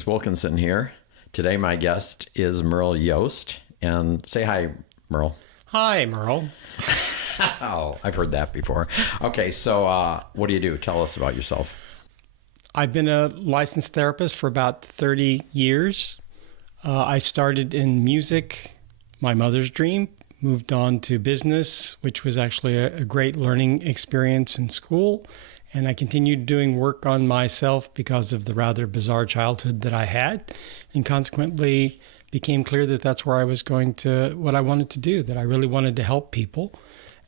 Greetings, Wilkinson here. Today my guest is Merle Yost. And say hi, Merle. Hi, Merle. Oh, I've heard that before. Okay, so what do you do? Tell us about yourself. I've been a licensed therapist for about 30 years. I started in music, my mother's dream, moved on to business, which was actually a great learning experience in school. And I continued doing work on myself because of the rather bizarre childhood that I had, and consequently became clear that that's where I was going to, what I wanted to do, that I really wanted to help people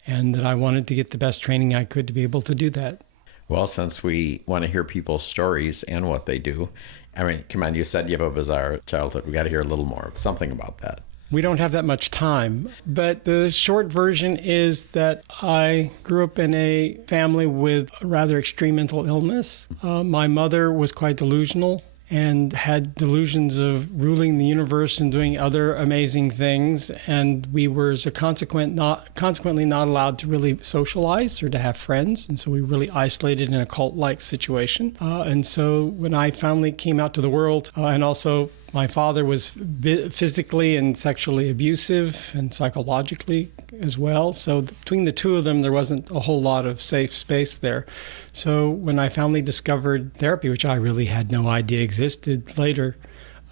and that I wanted to get the best training I could to be able to do that. Well, since we want to hear people's stories and what they do, I mean, come on, you said you have a bizarre childhood. We got to hear a little more, something about that. We don't have that much time, but the short version is that I grew up in a family with a rather extreme mental illness. My mother was quite delusional and had delusions of ruling the universe and doing other amazing things. And we were, as a consequently not allowed to really socialize or to have friends. And so we were really isolated in a cult-like situation. And so when I finally came out to the world, and also my father was physically and sexually abusive and psychologically as well. So between the two of them, there wasn't a whole lot of safe space there. So when I finally discovered therapy, which I really had no idea existed later,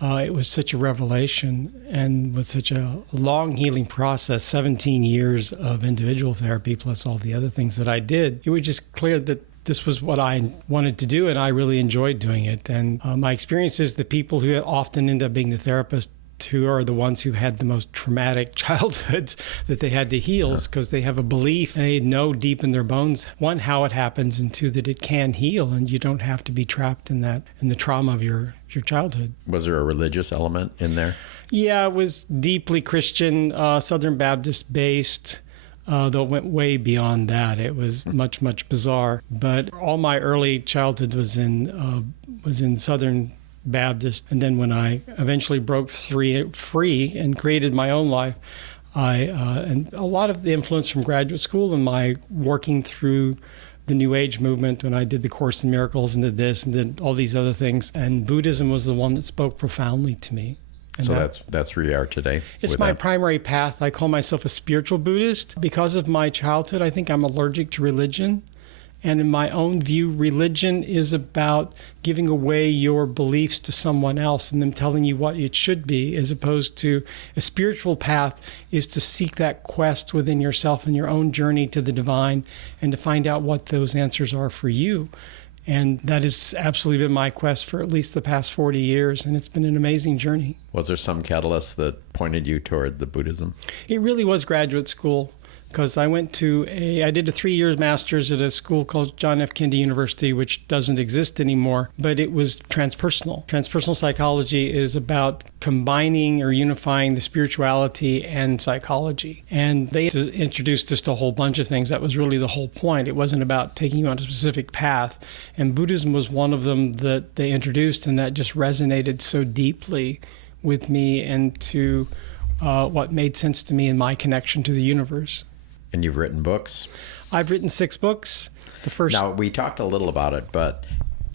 it was such a revelation and was such a long healing process, 17 years of individual therapy plus all the other things that I did. It was just clear that this was what I wanted to do, and I really enjoyed doing it. And my experience is the people who often end up being the therapist who are the ones who had the most traumatic childhoods that they had to heal, because they have a belief, they know deep in their bones, one, how it happens, and two, that it can heal, and you don't have to be trapped in the trauma of your childhood. Was there a religious element in there? Yeah, it was deeply Christian, Southern Baptist based. Though it went way beyond that. It was much, much bizarre. But all my early childhood was in Southern Baptist. And then when I eventually broke free and created my own life, and a lot of the influence from graduate school and my working through the New Age movement when I did the Course in Miracles and did this and did all these other things. And Buddhism was the one that spoke profoundly to me. And so that's where you are today? It's my primary path. I call myself a spiritual Buddhist. Because of my childhood, I think I'm allergic to religion. And in my own view, religion is about giving away your beliefs to someone else and them telling you what it should be, as opposed to a spiritual path is to seek that quest within yourself and your own journey to the divine and to find out what those answers are for you. And that has absolutely been my quest for at least the past 40 years, and it's been an amazing journey. Was there some catalyst that pointed you toward the Buddhism? It really was graduate school, because I did a 3-year master's at a school called John F. Kennedy University, which doesn't exist anymore, but it was transpersonal. Transpersonal psychology is about combining or unifying the spirituality and psychology. And they introduced us to a whole bunch of things. That was really the whole point. It wasn't about taking you on a specific path. And Buddhism was one of them that they introduced, and that just resonated so deeply with me and to what made sense to me in my connection to the universe. And you've written books? I've written 6 books. Now, we talked a little about it, but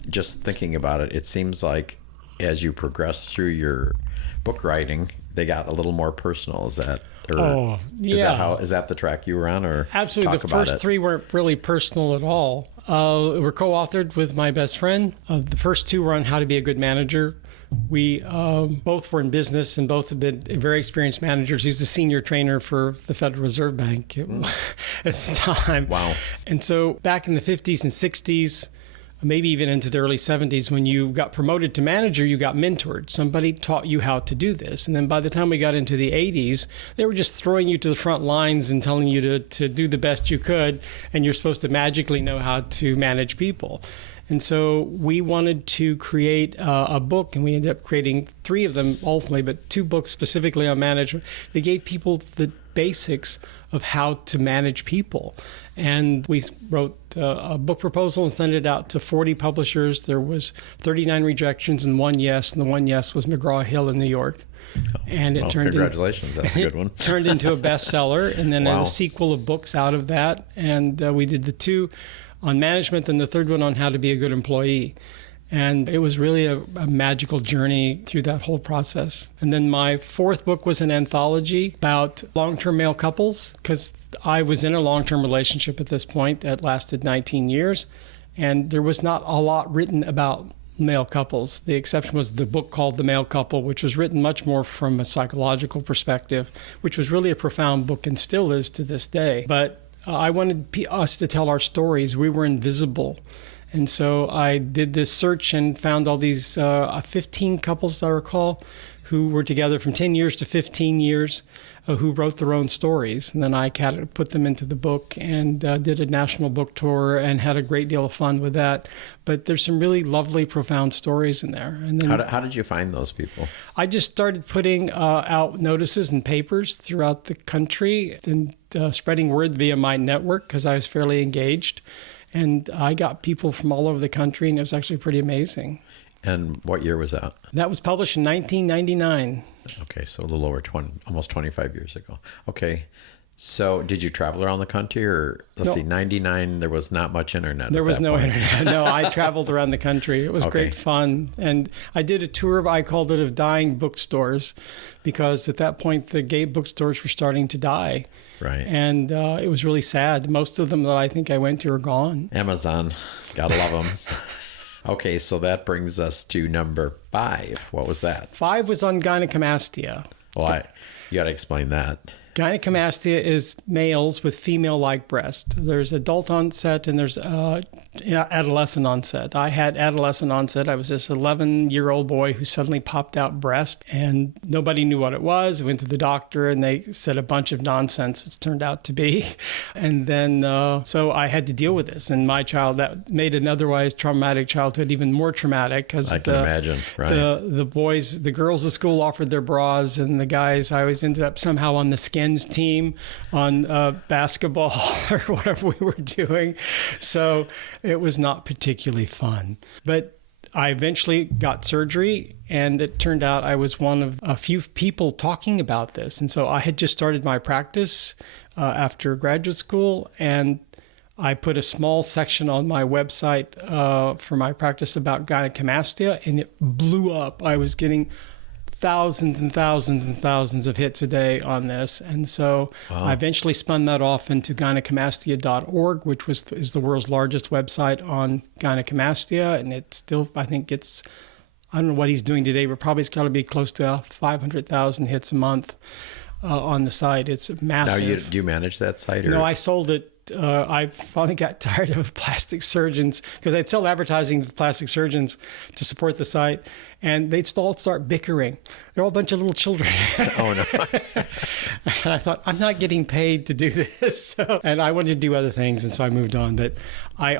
just thinking about it, it seems like as you progress through your book writing, they got a little more personal. Is that is that the track you were on? Or absolutely. The first 3 weren't really personal at all. Were co-authored with my best friend. The first 2 were on how to be a good manager. We both were in business and both have been very experienced managers. He's the senior trainer for the Federal Reserve Bank at the time. Wow. And so back in the 50s and 60s, maybe even into the early 70s, when you got promoted to manager, you got mentored. Somebody taught you how to do this. And then by the time we got into the 80s, they were just throwing you to the front lines and telling you to do the best you could, and you're supposed to magically know how to manage people. And so we wanted to create a book, and we ended up creating 3 of them ultimately, but 2 books specifically on management. They gave people the basics of how to manage people. And we wrote a book proposal and sent it out to 40 publishers. There was 39 rejections and 1 yes, and the 1 yes was McGraw-Hill in New York. And it turned congratulations. That's a good one. Turned into a bestseller, and then a sequel of books out of that. And we did the 2 on management and the 3rd one on how to be a good employee. And it was really a magical journey through that whole process. And then my fourth book was an anthology about long-term male couples, because I was in a long-term relationship at this point that lasted 19 years. And there was not a lot written about male couples. The exception was the book called The Male Couple, which was written much more from a psychological perspective, which was really a profound book and still is to this day. But I wanted us to tell our stories. We were invisible. And so I did this search and found all these 15 couples, I recall, who were together from 10 years to 15 years, who wrote their own stories. And then I put them into the book and did a national book tour and had a great deal of fun with that. But there's some really lovely, profound stories in there. And then How did you find those people? I just started putting out notices and papers throughout the country and spreading word via my network, because I was fairly engaged. And I got people from all over the country, and it was actually pretty amazing. And what year was that? That was published in 1999. Okay, so a little over almost 25 years ago. Okay, so did you travel around the country, or let's see, 99, there was not much internet. There was no point. internet. No, I traveled around the country. It was great fun. And I did a tour, I called it, of dying bookstores, because at that point, the gay bookstores were starting to die. Right. And it was really sad. Most of them that I think I went to are gone. Amazon, gotta love them. Okay, so that brings us to number 5. What was that? 5 was on gynecomastia. Well, you gotta explain that. Gynecomastia is males with female-like breast. There's adult onset and there's adolescent onset. I had adolescent onset. I was this 11-year-old boy who suddenly popped out breast, and nobody knew what it was. I went to the doctor and they said a bunch of nonsense it turned out to be. And then, so I had to deal with this. And my child, that made an otherwise traumatic childhood even more traumatic, because I can imagine, right? The girls at school offered their bras, and the guys, I always ended up somehow on the skin team on basketball or whatever we were doing. So it was not particularly fun. But I eventually got surgery, and it turned out I was one of a few people talking about this. And so I had just started my practice after graduate school, and I put a small section on my website for my practice about gynecomastia, and it blew up. I was getting thousands and thousands and thousands of hits a day on this. And so I eventually spun that off into gynecomastia.org, which is the world's largest website on gynecomastia. And it still, I think it's, I don't know what he's doing today, but probably it's got to be close to 500,000 hits a month on the site. It's massive. Now, do you manage that site? Or? No, I sold it. I finally got tired of plastic surgeons, because I'd sell advertising to plastic surgeons to support the site, and they'd all start bickering. They're all a bunch of little children. Oh, no. And I thought, I'm not getting paid to do this. And I wanted to do other things, and so I moved on. But I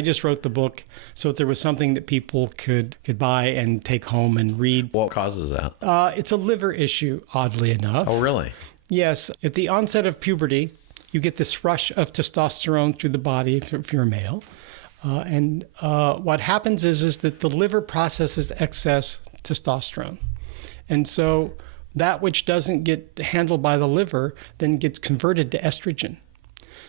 just wrote the book so that there was something that people could buy and take home and read. What causes that? It's a liver issue, oddly enough. Oh, really? Yes. At the onset of puberty, you get this rush of testosterone through the body if you're a male. And what happens is that the liver processes excess testosterone. And so that which doesn't get handled by the liver then gets converted to estrogen.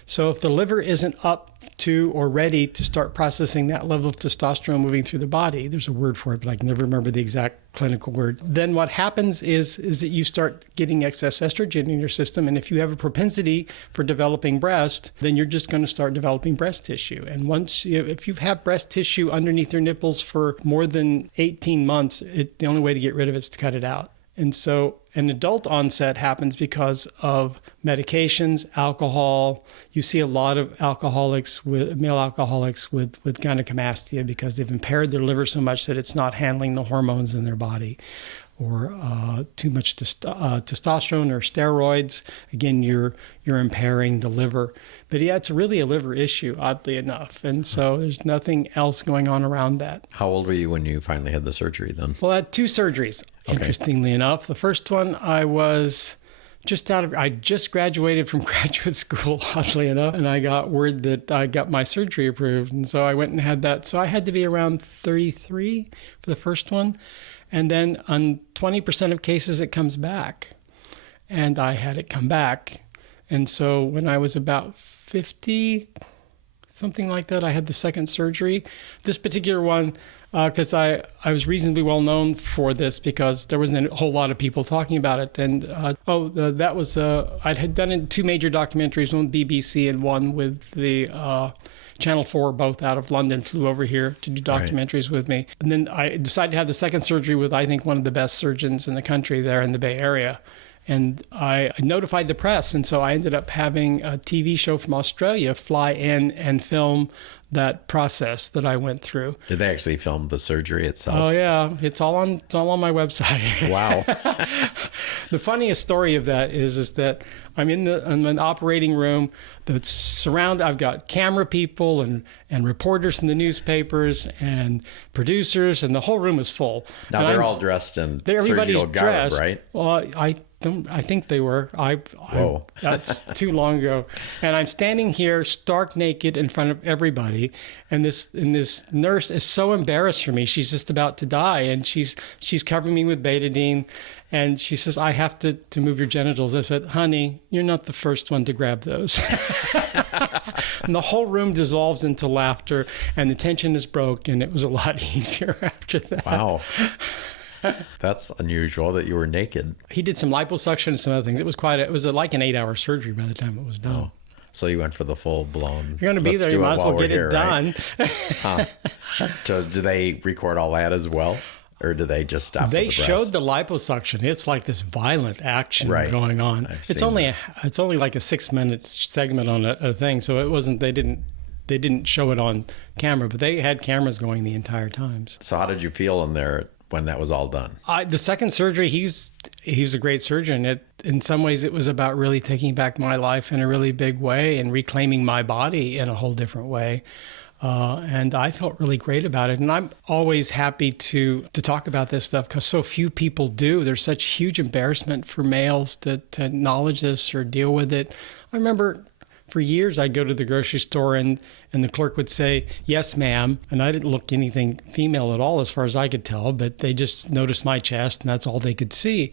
So if the liver isn't up to or ready to start processing that level of testosterone moving through the body, there's a word for it, but I can never remember the exact clinical word, then what happens is that you start getting excess estrogen in your system. And if you have a propensity for developing breast, then you're just going to start developing breast tissue. And if you've had breast tissue underneath your nipples for more than 18 months, the only way to get rid of it is to cut it out. And so an adult onset happens because of medications, alcohol. You see a lot of male alcoholics with gynecomastia, because they've impaired their liver so much that it's not handling the hormones in their body, or too much testosterone or steroids. Again, you're impairing the liver. But yeah, it's really a liver issue, oddly enough. And so there's nothing else going on around that. How old were you when you finally had the surgery then? Well, I had 2 surgeries, interestingly enough. The first one, I just graduated from graduate school, oddly enough, and I got word that I got my surgery approved. And so I went and had that. So I had to be around 33 for the first one. And then on 20% of cases, it comes back. And I had it come back. And so when I was about 50, something like that, I had the second surgery. This particular one, because I was reasonably well known for this because there wasn't a whole lot of people talking about it. And that was I had done 2 major documentaries, one with BBC and one with the Channel 4, both out of London, flew over here to do documentaries with me. And then I decided to have the second surgery with, I think, one of the best surgeons in the country there in the Bay Area. And I notified the press. And so I ended up having a TV show from Australia fly in and film that process that I went through. Did they actually film the surgery itself? Oh yeah, it's all on my website. Wow. The funniest story of that is that I'm in an operating room that's I've got camera people and reporters from the newspapers and producers, and the whole room is full. Now they're all dressed in surgical garb, right? Well, I think they were. Whoa. That's too long ago. And I'm standing here stark naked in front of everybody. And this nurse is so embarrassed for me. She's just about to die. And she's covering me with betadine. And she says, I have to move your genitals. I said, honey, you're not the first one to grab those. And the whole room dissolves into laughter and the tension is broken. It was a lot easier after that. Wow. That's unusual that you were naked. He did some liposuction and some other things. It was like an 8-hour surgery by the time it was done. Oh, so you went for the full blown. You're going to be there. You might as well get it done. Right? So do they record all that as well? Or do they just stop? They with the showed the liposuction. It's like this violent action going on. It's only like a 6-minute segment on a thing. So it wasn't, they didn't show it on camera, but they had cameras going the entire time. So how did you feel in there when that was all done? The second surgery, he was a great surgeon. In some ways, it was about really taking back my life in a really big way and reclaiming my body in a whole different way. And I felt really great about it. And I'm always happy to talk about this stuff because so few people do. There's such huge embarrassment for males to acknowledge this or deal with it. I remember for years I'd go to the grocery store and the clerk would say, yes, ma'am. And I didn't look anything female at all as far as I could tell, but they just noticed my chest and that's all they could see.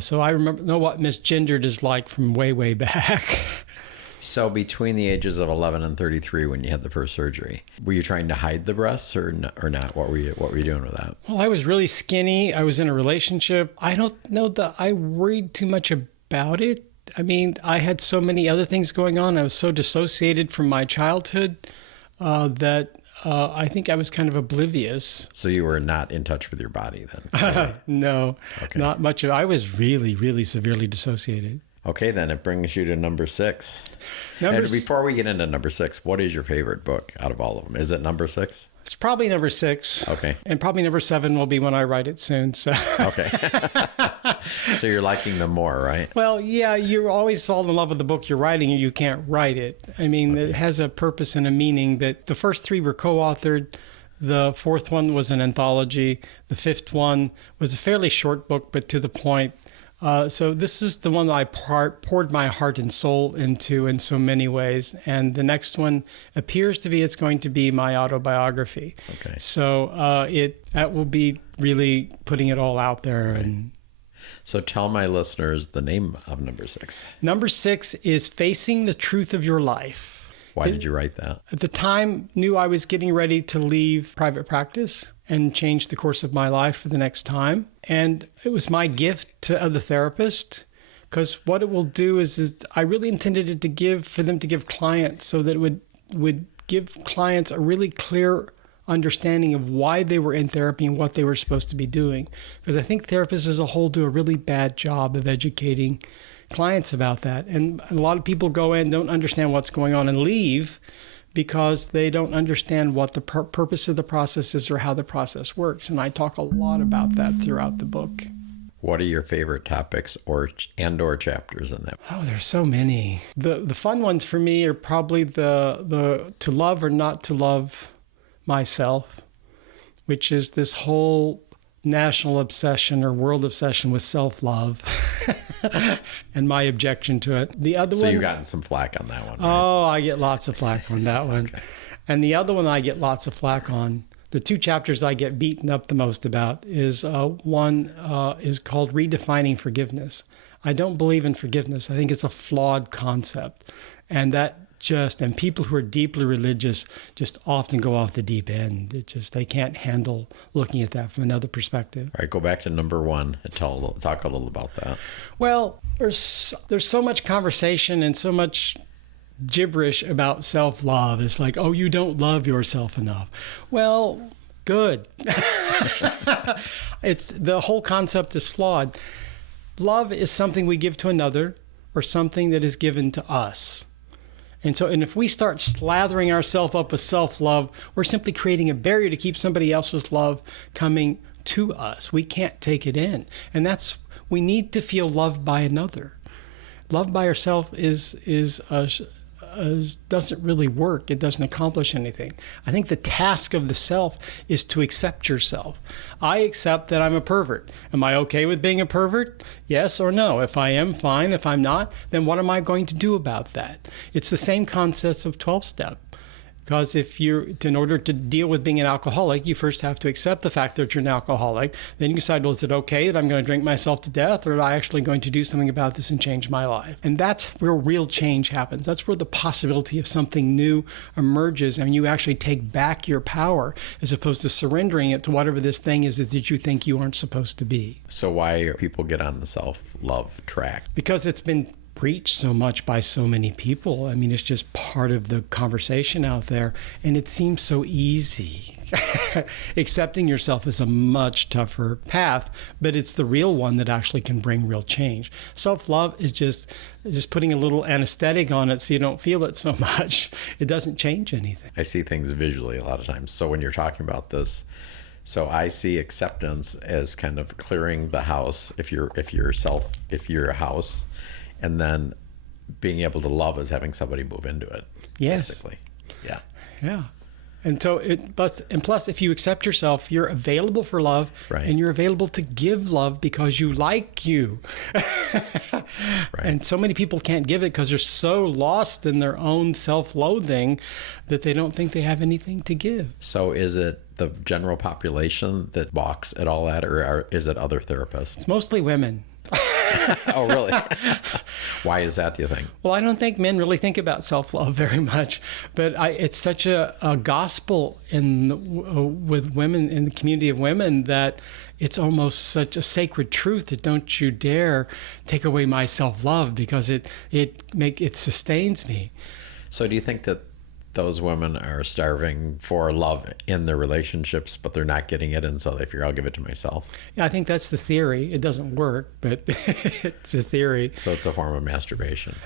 So I know what misgendered is like from way, way back. So between the ages of 11 and 33, when you had the first surgery, were you trying to hide the breasts or not? What were you doing with that? Well, I was really skinny. I was in a relationship. I don't know that I worried too much about it. I mean, I had so many other things going on. I was so dissociated from my childhood that I think I was kind of oblivious. So you were not in touch with your body then? No, not much. I was really, really severely dissociated. Okay, then it brings you to number 6. And before we get into number 6, what is your favorite book out of all of them? Is it number 6? It's probably number 6. Okay. And probably number 7 will be when I write it soon. So. Okay. So you're liking them more, right? Well, yeah, you always fall in love with the book you're writing and you can't write it. I mean, It has a purpose and a meaning. That the first 3 were co-authored. The 4th one was an anthology. The 5th one was a fairly short book, but to the point. So this is the one that I poured my heart and soul into in so many ways. And the next one appears to be, it's going to be my autobiography. Okay. So that will be really putting it all out there. Right. And so tell my listeners the name of number 6. Number 6 is Facing the Truth of Your Life. Why did you write that? At the time, knew I was getting ready to leave private practice and change the course of my life for the next time. And it was my gift to other therapists, because what it will do is I really intended it for them to give clients so that it would give clients a really clear understanding of why they were in therapy and what they were supposed to be doing. Because I think therapists as a whole do a really bad job of educating clients about that. And a lot of people go in, don't understand what's going on and leave because they don't understand what the purpose of the process is or how the process works. And I talk a lot about that throughout the book. What are your favorite topics or chapters in that? Oh, there's so many. The fun ones for me are probably the to love or not to love myself, which is this whole national obsession or world obsession with self-love and my objection to it. The other one. So you've gotten some flack on that one, right? Oh, I get lots of flack on that one. Okay. And the other one I get lots of flack on, the 2 chapters I get beaten up the most about is one is called Redefining Forgiveness. I don't believe in forgiveness. I think it's a flawed concept. And that and people who are deeply religious just often go off the deep end. They can't handle looking at that from another perspective. All right, go back to number one and talk a little about that. Well, there's so much conversation and so much gibberish about self-love. It's like, oh, you don't love yourself enough. Well, good. The whole concept is flawed. Love is something we give to another or something that is given to us. And if we start slathering ourselves up with self-love, we're simply creating a barrier to keep somebody else's love coming to us. We can't take it in. And we need to feel loved by another. Love by ourselves doesn't really work. It doesn't accomplish anything. I think the task of the self is to accept yourself. I accept that I'm a pervert. Am I okay with being a pervert? Yes or no? If I am, fine. If I'm not, then what am I going to do about that? It's the same concept of 12-step. Because in order to deal with being an alcoholic, you first have to accept the fact that you're an alcoholic. Then you decide, well, is it okay that I'm going to drink myself to death, or am I actually going to do something about this and change my life? And that's where real change happens. That's where the possibility of something new emerges, and you actually take back your power as opposed to surrendering it to whatever this thing is that you think you aren't supposed to be. So why are people get on the self-love track? Because it's been preached so much by so many people. I mean, it's just part of the conversation out there, and it seems so easy. Accepting yourself is a much tougher path, but it's the real one that actually can bring real change. Self-love is just putting a little anesthetic on it so you don't feel it so much. It doesn't change anything. I see things visually a lot of times. So when you're talking about this, so I see acceptance as kind of clearing the house if you're a house. And then being able to love is having somebody move into it. Yes. Basically. Yeah. Yeah. And so plus, if you accept yourself, you're available for love, right. And you're available to give love because you like you. Right. And so many people can't give it because they're so lost in their own self-loathing that they don't think they have anything to give. So is it the general population that balks at all that, or is it other therapists? It's mostly women. Oh, really? Why is that, do you think? Well, I don't think men really think about self-love very much, but it's such a gospel with women, in the community of women, that it's almost such a sacred truth that don't you dare take away my self-love, because it sustains me. So do you think that those women are starving for love in their relationships, but they're not getting it, and so they figure, I'll give it to myself? Yeah, I think that's the theory. It doesn't work, but it's a theory. So it's a form of masturbation.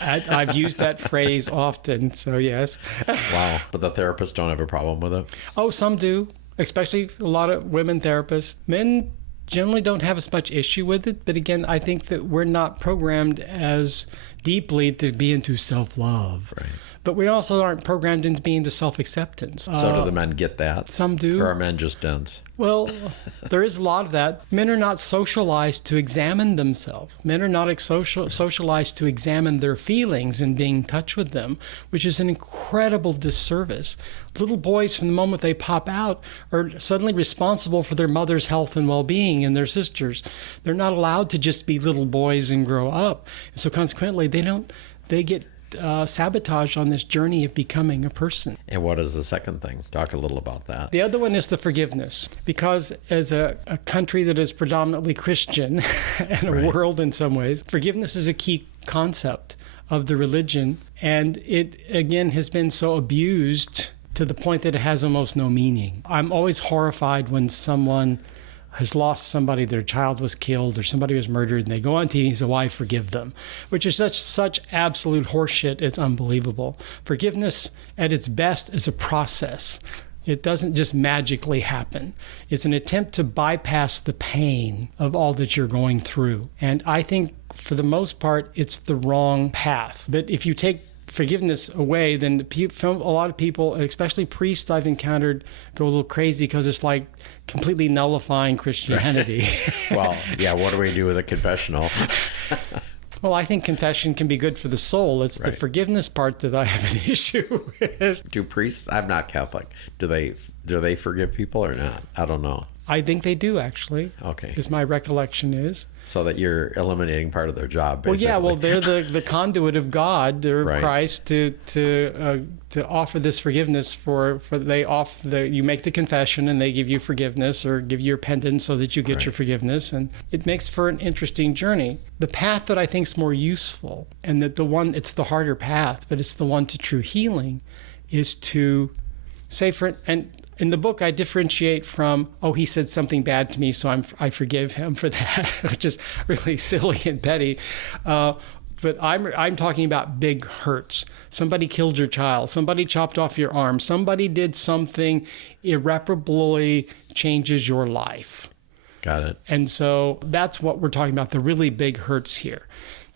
I've used that phrase often, so yes. Wow. But the therapists don't have a problem with it? Oh, some do, especially a lot of women therapists. Men generally don't have as much issue with it, but again, I think that we're not programmed as deeply to be into self-love. Right. But we also aren't programmed into being into self-acceptance. So do the men get that? Some do. Or are men just dense? Well, there is a lot of that. Men are not socialized to examine themselves. Men are not socialized to examine their feelings and being in touch with them, which is an incredible disservice. Little boys, from the moment they pop out, are suddenly responsible for their mother's health and well-being and their sisters. They're not allowed to just be little boys and grow up. And so consequently, they get sabotage on this journey of becoming a person. And what is the second thing? Talk a little about that. The other one is the forgiveness, because as a country that is predominantly Christian and a Right. world in some ways, forgiveness is a key concept of the religion. And it, again, has been so abused to the point that it has almost no meaning. I'm always horrified when someone has lost somebody, their child was killed or somebody was murdered, and they go on TV and say, well, I forgive them, which is such absolute horseshit. It's unbelievable. Forgiveness at its best is a process. It doesn't just magically happen. It's an attempt to bypass the pain of all that you're going through. And I think for the most part, it's the wrong path. But if you take forgiveness away, then a lot of people, especially priests I've encountered, go a little crazy because it's like completely nullifying Christianity. Well, yeah, what do we do with a confessional? Well, I think confession can be good for the soul. It's the forgiveness part that I have an issue with. Do priests, I'm not Catholic, do they forgive people or not? I don't know. I think they do, actually. Okay. As my recollection is. So that you're eliminating part of their job, basically. Well, yeah, well, they're the conduit of God, they're Right. Christ to offer this forgiveness you make the confession and they give you forgiveness or give you repentance so that you get your forgiveness, and it makes for an interesting journey. The path that I think is more useful, and that it's the harder path, but it's the one to true healing, is to say and in the book, I differentiate from, he said something bad to me, so I forgive him for that, which is really silly and petty. But I'm talking about big hurts. Somebody killed your child. Somebody chopped off your arm. Somebody did something irreparably changes your life. Got it. And so that's what we're talking about, the really big hurts here.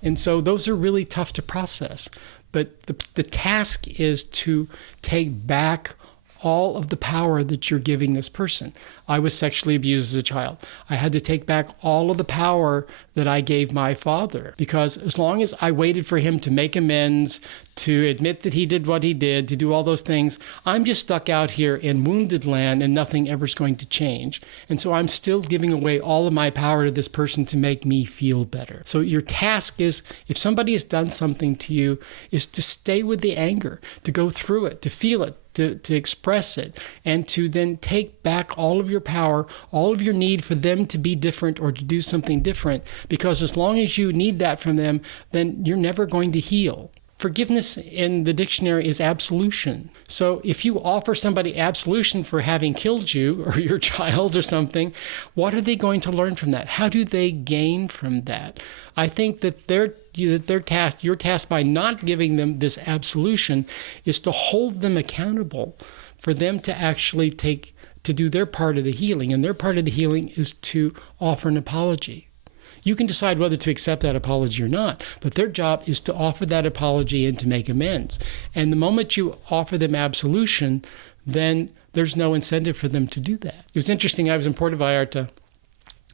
And so those are really tough to process. But the task is to take back all of the power that you're giving this person. I was sexually abused as a child. I had to take back all of the power that I gave my father, because as long as I waited for him to make amends, to admit that he did what he did, to do all those things, I'm just stuck out here in wounded land and nothing ever's going to change. And so I'm still giving away all of my power to this person to make me feel better. So your task is, if somebody has done something to you, is to stay with the anger, to go through it, to feel it, to express it, and to then take back all of your power, all of your need for them to be different or to do something different. Because as long as you need that from them, then you're never going to heal. Forgiveness in the dictionary is absolution. So if you offer somebody absolution for having killed you or your child or something, what are they going to learn from that? How do they gain from that? I think that your task by not giving them this absolution is to hold them accountable for them to actually to do their part of the healing. And their part of the healing is to offer an apology. You can decide whether to accept that apology or not, but their job is to offer that apology and to make amends. And the moment you offer them absolution, then there's no incentive for them to do that. It was interesting. I was in Puerto Vallarta,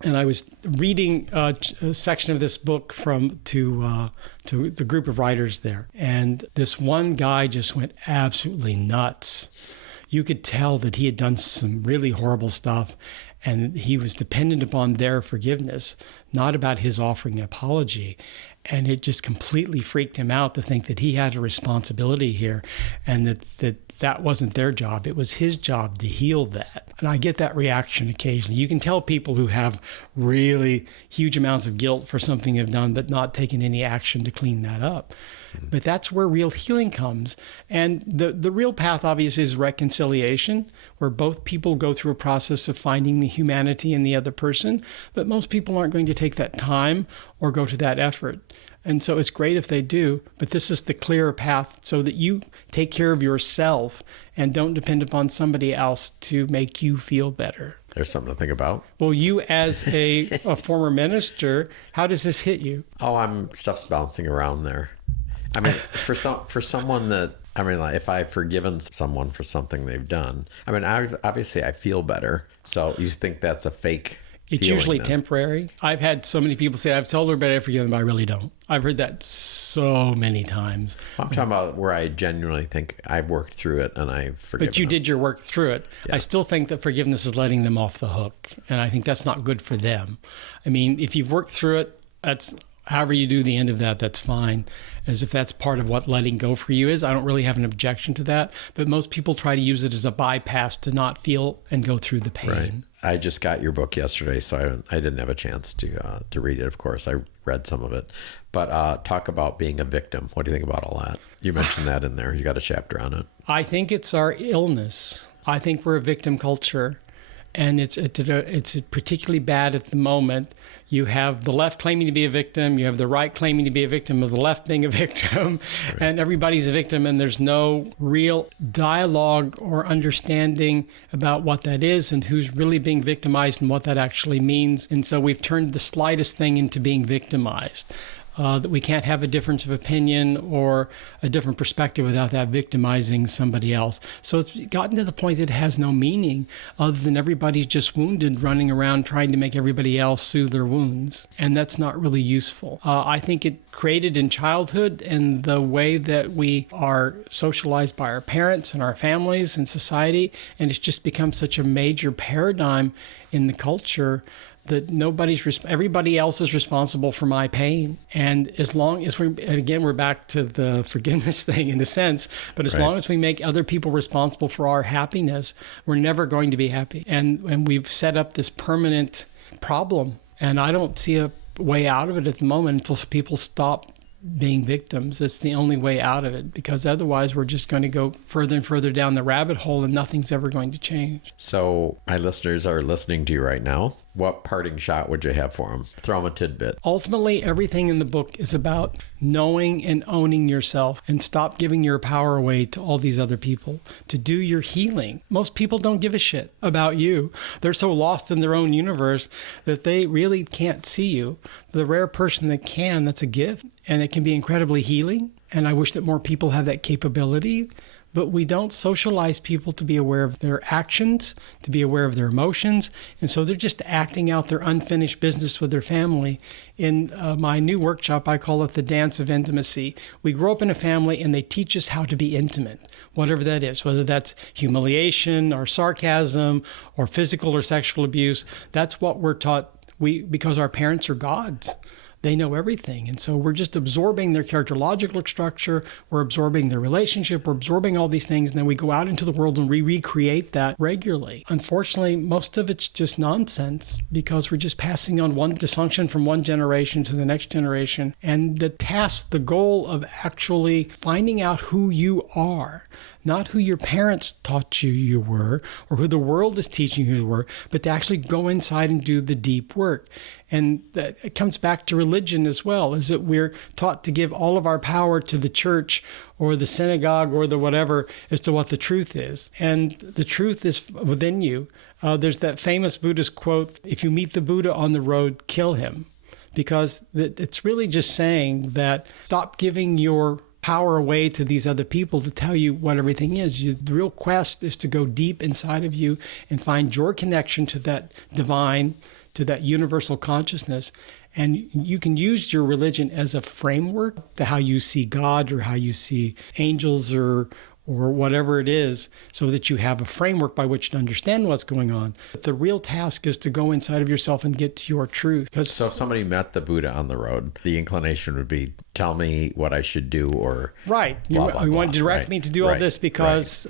and I was reading a section of this book to the group of writers there. And this one guy just went absolutely nuts. You could tell that he had done some really horrible stuff, and he was dependent upon their forgiveness, not about his offering an apology. And it just completely freaked him out to think that he had a responsibility here, and that wasn't their job. It was his job to heal that. And I get that reaction occasionally. You can tell people who have really huge amounts of guilt for something they've done, but not taken any action to clean that up. But that's where real healing comes. And the real path, obviously, is reconciliation, where both people go through a process of finding the humanity in the other person. But most people aren't going to take that time or go to that effort. And so it's great if they do, but this is the clearer path so that you take care of yourself and don't depend upon somebody else to make you feel better. There's something to think about. Well, you as a former minister, how does this hit you? Stuff's bouncing around there. I mean, for someone that, like if I've forgiven someone for something they've done, obviously I feel better. So you think that's a fake It's usually temporary. I've had so many people say, I've told everybody I forgive them, but I really don't. I've heard that so many times. I'm talking about where I genuinely think I've worked through it and I've forgiven But you them. did your work through it. Yeah. I still think that forgiveness is letting them off the hook. And I think that's not good for them. I mean, if you've worked through it, that's however you do the end of that, that's fine. As if that's part of what letting go for you is. I don't really have an objection to that. But most people try to use it as a bypass to not feel and go through the pain. Right. I just got your book yesterday, so I didn't have a chance to read it, of course. I read some of it. But talk about being a victim. What do you think about all that? You mentioned that in there. You got a chapter on it. I think it's our illness. I think we're a victim culture. And it's particularly bad at the moment. You have the left claiming to be a victim. You have the right claiming to be a victim of the left being a victim. Right. And everybody's a victim. And there's no real dialogue or understanding about what that is and who's really being victimized and what that actually means. And so we've turned the slightest thing into being victimized. That we can't have a difference of opinion or a different perspective without that victimizing somebody else. So it's gotten to the point that it has no meaning other than everybody's just wounded running around trying to make everybody else soothe their wounds. And that's not really useful. I think it created in childhood and the way that we are socialized by our parents and our families and society. And it's just become such a major paradigm in the culture that everybody else is responsible for my pain. And as long as we're back to the forgiveness thing in a sense, but as long as we make other people responsible for our happiness, we're never going to be happy. And we've set up this permanent problem. And I don't see a way out of it at the moment until people stop being victims. It's the only way out of it, because otherwise we're just going to go further and further down the rabbit hole and nothing's ever going to change. So my listeners are listening to you right now. What parting shot would you have for them? Throw them a tidbit. Ultimately, everything in the book is about knowing and owning yourself, and stop giving your power away to all these other people to do your healing. Most people don't give a shit about you. They're so lost in their own universe that they really can't see you. The rare person that can, that's a gift, and it can be incredibly healing. And I wish that more people have that capability. But we don't socialize people to be aware of their actions, to be aware of their emotions. And so they're just acting out their unfinished business with their family. In my new workshop, I call it the dance of intimacy. We grow up in a family and they teach us how to be intimate, whatever that is, whether that's humiliation or sarcasm or physical or sexual abuse. That's what we're taught because our parents are gods. They know everything. And so we're just absorbing their characterological structure. We're absorbing their relationship. We're absorbing all these things. And then we go out into the world and we recreate that regularly. Unfortunately, most of it's just nonsense, because we're just passing on one dysfunction from one generation to the next generation. And the goal of actually finding out who you are, not who your parents taught you were, or who the world is teaching you were, but to actually go inside and do the deep work. And it comes back to religion as well, is that we're taught to give all of our power to the church or the synagogue or the whatever as to what the truth is. And the truth is within you. There's that famous Buddhist quote, if you meet the Buddha on the road, kill him. Because it's really just saying that stop giving your power away to these other people to tell you what everything is. The real quest is to go deep inside of you and find your connection to that divine, to that universal consciousness. And you can use your religion as a framework to how you see God or how you see angels or whatever it is, so that you have a framework by which to understand what's going on. But the real task is to go inside of yourself and get to your truth. So if somebody met the Buddha on the road, the inclination would be, tell me what I should do, or right. Blah, blah, you want to blah. direct me to do all this because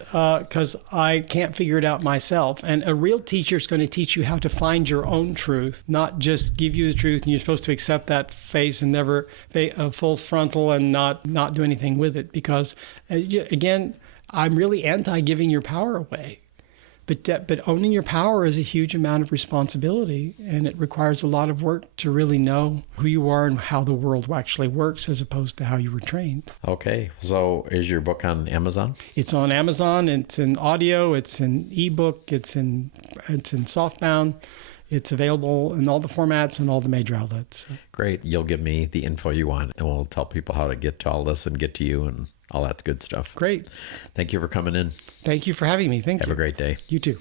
I can't figure it out myself. And a real teacher is going to teach you how to find your own truth, not just give you the truth and you're supposed to accept that face and never full frontal and not do anything with it. Because again, I'm really anti giving your power away. But owning your power is a huge amount of responsibility, and it requires a lot of work to really know who you are and how the world actually works, as opposed to how you were trained. Okay. So is your book on Amazon? It's on Amazon. It's in audio. It's in ebook. It's in softbound. It's available in all the formats and all the major outlets. Great. You'll give me the info you want, and we'll tell people how to get to all this and get to you and all that good stuff. Great. Thank you for coming in. Thank you for having me. Thank you. Have a great day. You too.